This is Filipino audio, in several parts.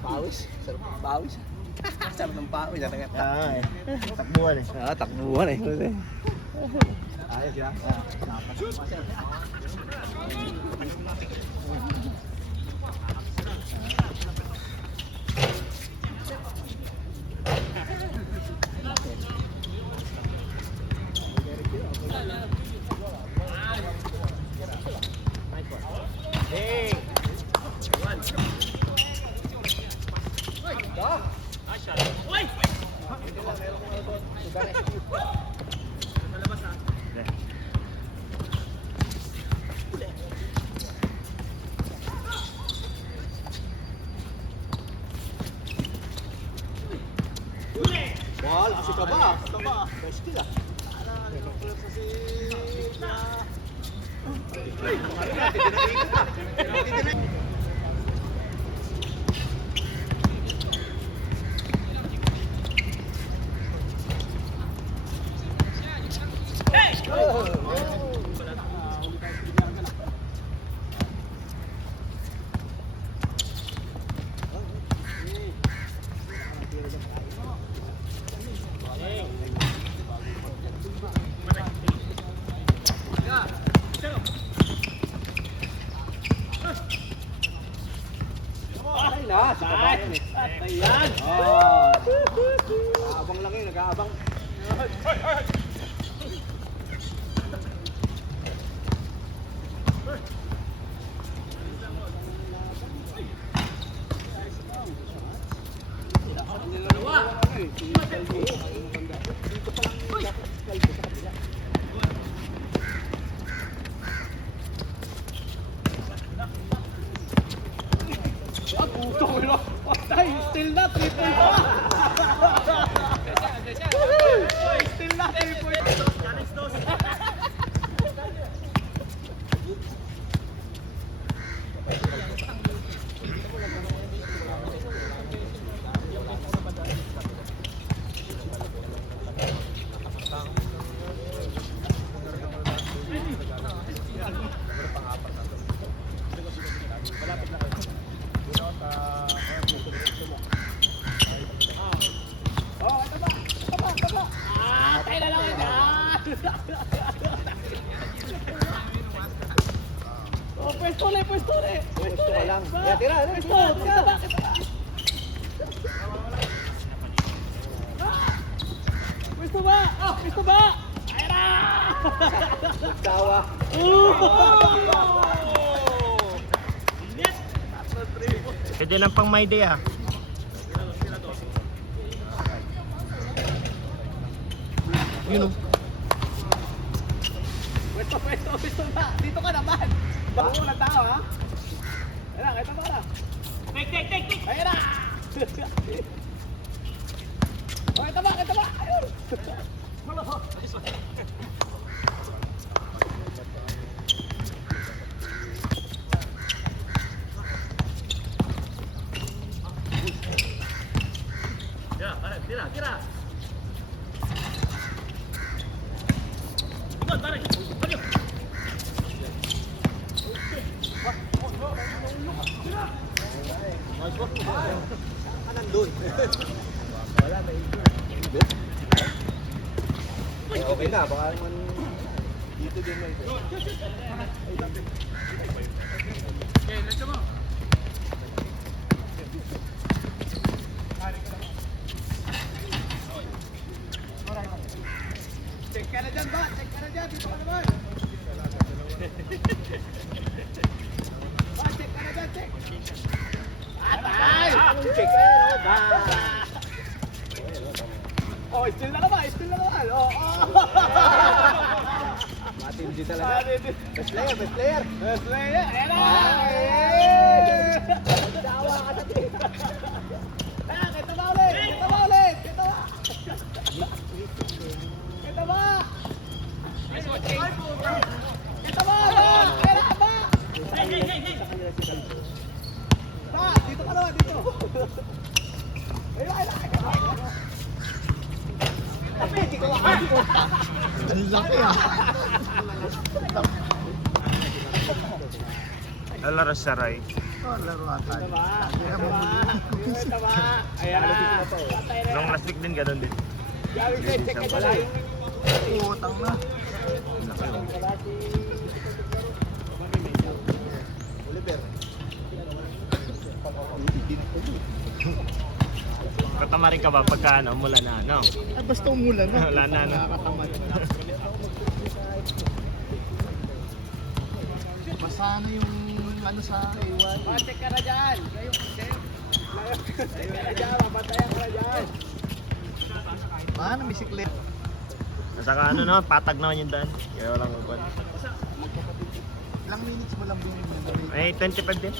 Pawis. Sarap ng pawis. Sarap ng pawis. Takbuhan eh. Takbuhan eh. Ayos ya. Wala kasi ka ba? Best ah. Ayan. Nag-aabang lang yun, nag-aabang. Still not 3 points. Still not 3 points. Pwesto ulit. Pwesto ka lang. Tira. Pwesto ba? Ayan na! Tawa. Pwede lang pang my day ah. Yun o. Pwesto ba? Dito ka naman. Bago na tao ha. Ayan na, ito ba na? Take! Ayan na! Oh, ito ba? Ayun! Tira! Nandun. Wala, may okay na, baka naman dito din lang ito. Okay, let's go. Check ka na dyan ba? Dito ka naman. Check ka na dyan, check. Atay! Check. Oh, still na naman. Matindi talaga. Best player. Ayan na! Tawa ka na din. Ito ba ulit? Ito ba? Dito ka naman, dito. Ayun. Ang laki ah. Alaro sa Ray. Oh, laro ata. Tama. Kaya mo Tama. Tama. Ayan na. Patay na. Nung last week din, ganun din. Gawin kayo, check ka dyan. utang na. Oliver. Katamarin ka ba pagka ano, mula na, no? Ay, basta umulan na. Wala na, no? Nakakatamad. Basa na yung ano sa iwan. Check ka na dyan. Check ka na dyan. Mapatayan ka na dyan. Paano bisiklet? Saka ano no, patag naman yung daan. Kaya walang upan. Ilang minutes mo lang binibigyan? May 25 din.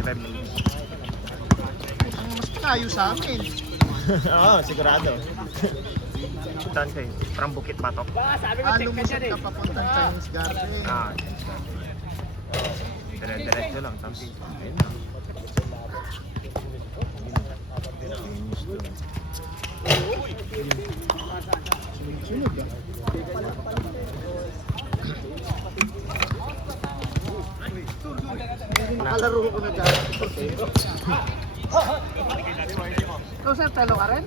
25 minutes. Ang mas pinayo sa amin. Oo, sigurado. Saan kayo? From Bukit Batok. Baka sabi ko check ka Lumusot dyan eh. ka papuntang Chinese Garden. Ah. Dire-diretso lang, something. Ayun lang. Sunod ah. Nakalaro ko na dyan. Ikaw sir, talo ka rin?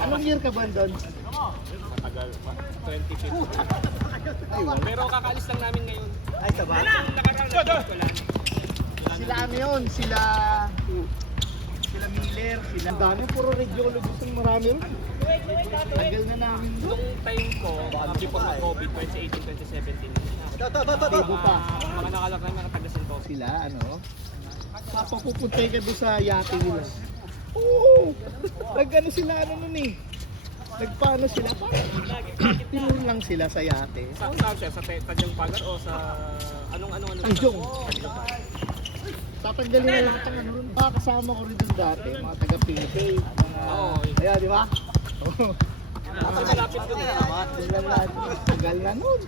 Anong year ka ba doon? Matagal pa. 2015. Pero kakaalis lang namin ngayon. Ay, sa ba? Nakakaalis ko lang. Sila ano yun? Sila Miller, sila... Ang dami, puro radiologist yung marami rin. Tagal na namin doon. Nung time ko, before mag-COVID, 2018, 2017. Tibo pa. Mga nakalak namin mga taga-Santo. Sila, ano? Papapupuntay ka doon sa yate nila. Oo! Nag-ano sila, ano nun eh. Nagpaano sila? Tinulong lang sila sa yate. Saan siya? Sa Tanjong Pagar o sa... Anong Tanjong. Tatanggalin na lahat ng ano rin. Baka kasama ko rin doon dati, mga taga-PK. Oo. Ayan, di ba? Oo. Kasi malapit doon eh. Sila lahat. Tagal na nun.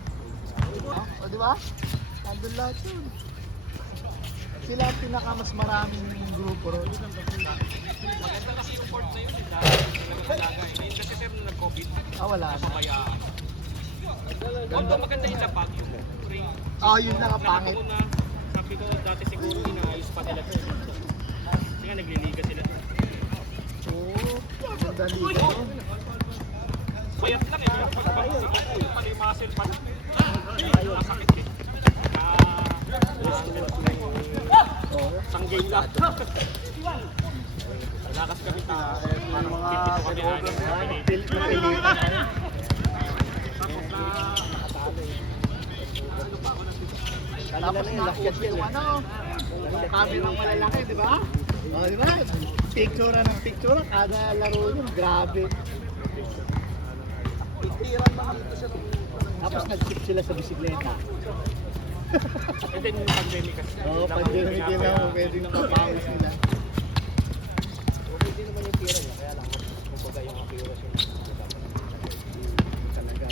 O, di ba? Nandun lahat yun. Sila ang pinakamas maraming grupo ron. Maganda kasi yung port na yun. Nagkakalaga eh. Ngayon kasi sir nung nag-COVID, Ah, wala na. kaya... Although maganda yung lapag, yung ring. Ah, yun lang ang pangit. Nakataon na, sabi ko dati siguro inaayos pa nila to. Kasi nga nagliliga sila. Oo. Ang dali ko. Payat lang eh. Pag yung muscle pa lang. Masakit eh. Sanggay lang. Lakas kami ta. Parang pipito kami Pilitan. Tapos na... Tapos nakaupo yung ano. Camera malalaki, di ba? O, di ba? Picture ng picture. Kada laro yun, grabe. Tapos nag-sip sila sa bisikleta. And then yung pandemic kasi. Oo, pandemic yun ako. Pwede nakapawis nila. Okay din naman yung tira niya, kaya lang kumbaga yung appearance yung Talaga.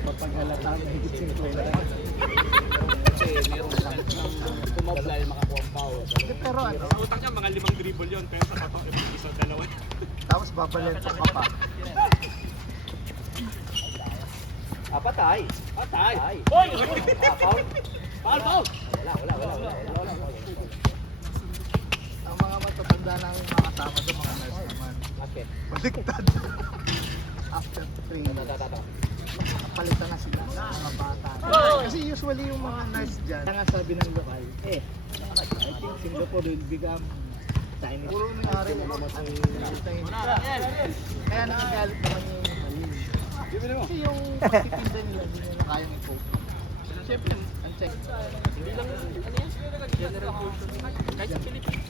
Pagpaghalata, higit 50. kasi meron lang kumablay makakuha ang power. Pero ano, Sa utak niya, mga 5 dribble yun. Pero sa patong, isa dalawa. tapos babalento ka pa. Patay. Patay! Patay. Hoy! Foul. Foul! Wala. Ang mga matatanda namin mga kasama doon, mga nurse naman. Bakit? Baliktad. After 3 years. Palitan na sila mga bata. Kasi usually yung mga nurse dyan, kaya nga sabi ng lokal, I think Singapore will become Chinese. Puro nangyari mo kaya nakagalit naman yung kasi yung pagtitinda nila, hindi nila kayang i-cope. Siyempre, ang check. Hindi lang, ano yan? General culture. Kahit sa Pilipinas.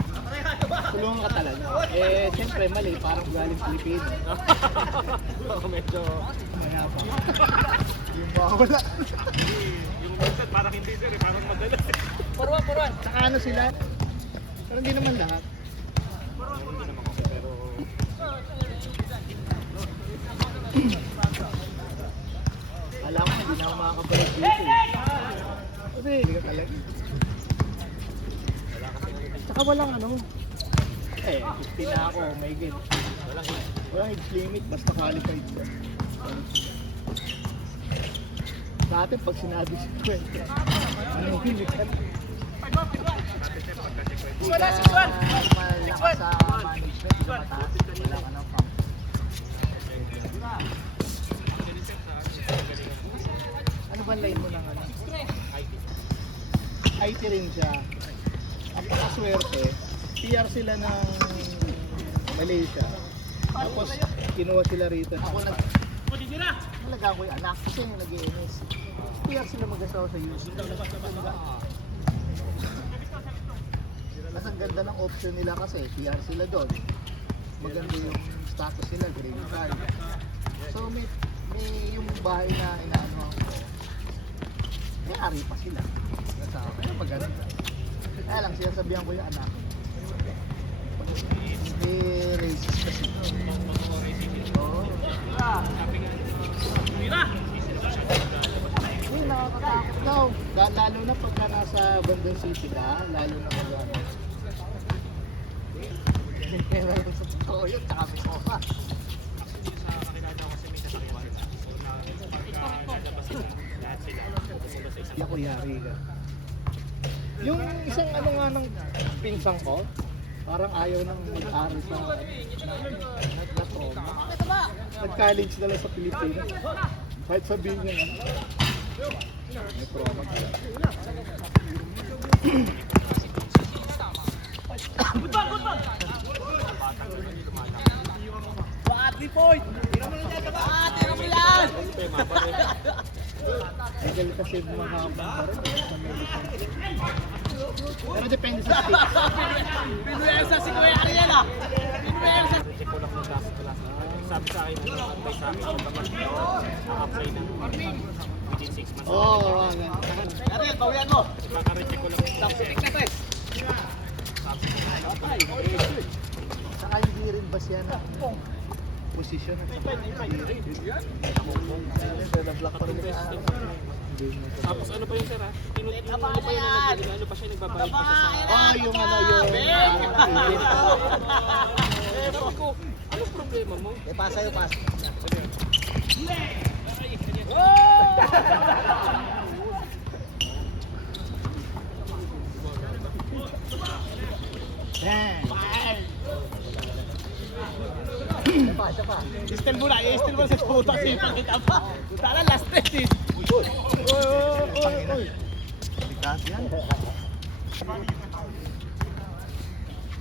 Tulungan ka talaga. Siyempre, mali, parang galing Pilipino. Medyo... Mayabang. Yung bawala. Yung mindset, parang hindi sir eh. Parang madalas eh. Puruan. Saka ano sila, pero hindi naman lahat. Hindi naman ako, pero... Alam ko, hindi na ako makakabalik dito eh. Kasi, hindi ka talaga. Saka walang ano. 15 na ako, may game. Walang age limit, basta qualified ka. Dati pag sinabi si Kwento, nanginginig ka. Wala, 6-1. Malakas sa management, hindi mataas. Wala ka ng pump. Ano ba line mo ng ano? IT rin siya. Ang pakaswerte, PR sila ng Malaysia. Tapos kinuha sila rito. Ako nalaga ko yung anak kasi yung nag-ENS. PR sila mag-asawa sa US. Mas ang ganda ng option nila kasi PR sila doon. Maganda yung status nila, green card. So may yung bahay na inaano ako. May ari pa sila. Kaya maganda. Kaya lang sinasabihan ko yung anak. May racist kasi. Oo. Uy, nakakatakot daw. Lalo na pagka nasa Bandang City ka, lalo na mag-ano. Kaya sa totoo yun, tsaka may sofa. Hindi ako yari ka. Yung isang ano nga ng pinsang ko, parang ayaw nang mag-aral sa nag-trauma. Nag-college na lang sa Pilipinas. Kahit sabihin niya nga, may trauma ka. Baat, 3 point. Tira mo lang yan, baat. Tira mo yan. May galit kasi mga hapon pa rin. Pero depende sa state. Pinuwersa si Kuya Ariel ah. Pinuwersa. Sabi sa akin, antay sa akin, apply na within 6 months. Oo, Ariel, bawian mo. Kaka-recheck ko lang. Tapos tignan saka hindi rin ba siya na position na black pa rin siya. Tapos ano pa yung sir ha? Ano pa yung ano pa siya, nagbabayad pa siya sa... Yung ano yung Sabi ko, anong problema mo? Pasa yung pasa. Yan. Siya pa. I-steal mo na, i-steal mo na sa puto kasi pakita pa. Tala, last test eh. Oy. Likas yan.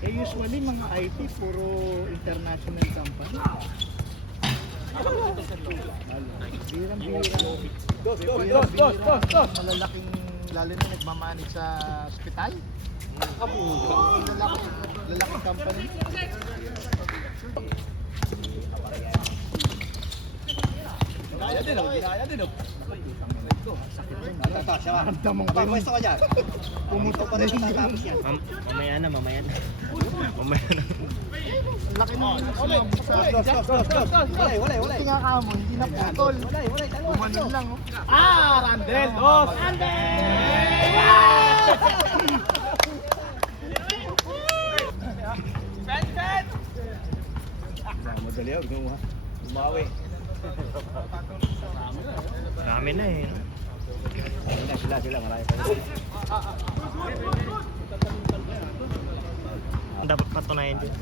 Eh usually mga IT puro international company. Dos. Malalaking lalo na nagmamanage sa ospital. Lalaking company. Ginaya din oh. Damang Kapag pwesto ka dyan. Pumutok Pa rin tatapos yan. Mamaya na. Mamaya na. Laki mo. Wala. Buti nga ka mo, hindi na putol. Wala. Umanon lang oh. Randel, dos. Randel! Ben! Madali ako. Umawi. Marami na eh. Sila. Marami pa rin. Dapat patunayan din.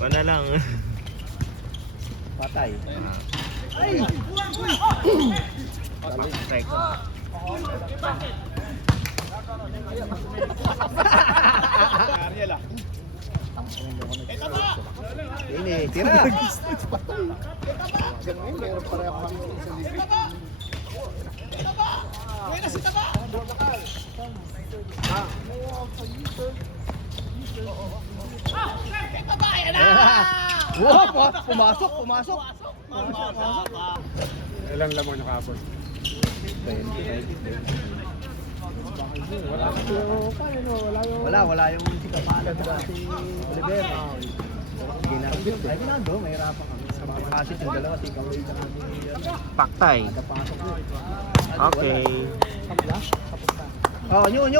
Wala lang. Patay. Strike. Ariel ah. Ini, tira. Ganun, meron pareho kami sa libre. Wow, pumasok. Ilang lamang nakapon? Wala yung si Kapalan si Oliver. Ginambit. Ay, ginando, mahirapan kami. Kasi yung dalawa, si Kaway ka namin. Paktay. Napasok yun. Okay. Oh, yun.